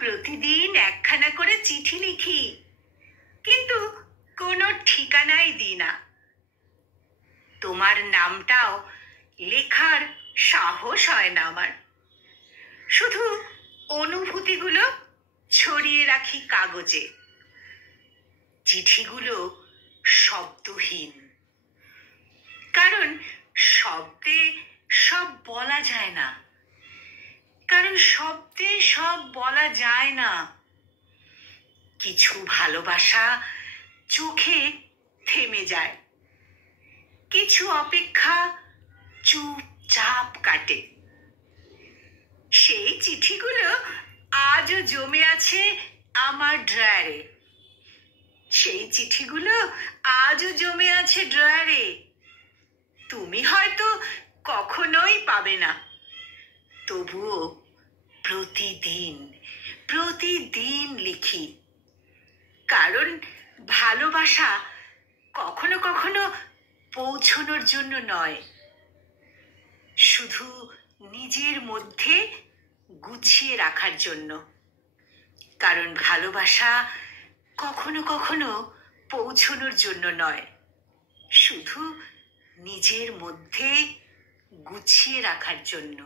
প্রতিদিন একখানা করে চিঠি লিখি, কিন্তু কোনো ঠিকানাই দিই না। তোমার নামটাও লেখার সাহস হয় না আমার। শুধু অনুভূতিগুলো ছড়িয়ে রাখি কাগজে। চিঠিগুলো শব্দহীন, কারণ শব্দে সব বলা যায় না। কিছু ভালোবাসা চোখে থেমে যায়, কিছু অপেক্ষা চুপচাপ কাটে। সেই চিঠিগুলো আজও জমে আছে আমার ড্রয়ারে। তুমি হয়তো কখনোই পাবে না, তবুও প্রতিদিন লিখি। কারণ ভালোবাসা কখনো কখনো পৌঁছানোর জন্য নয়, শুধু নিজের মধ্যে গুছিয়ে রাখার জন্য। কারণ ভালোবাসা কখনো কখনো পৌঁছানোর জন্য নয়, শুধু নিজের মধ্যে গুছিয়ে রাখার জন্য।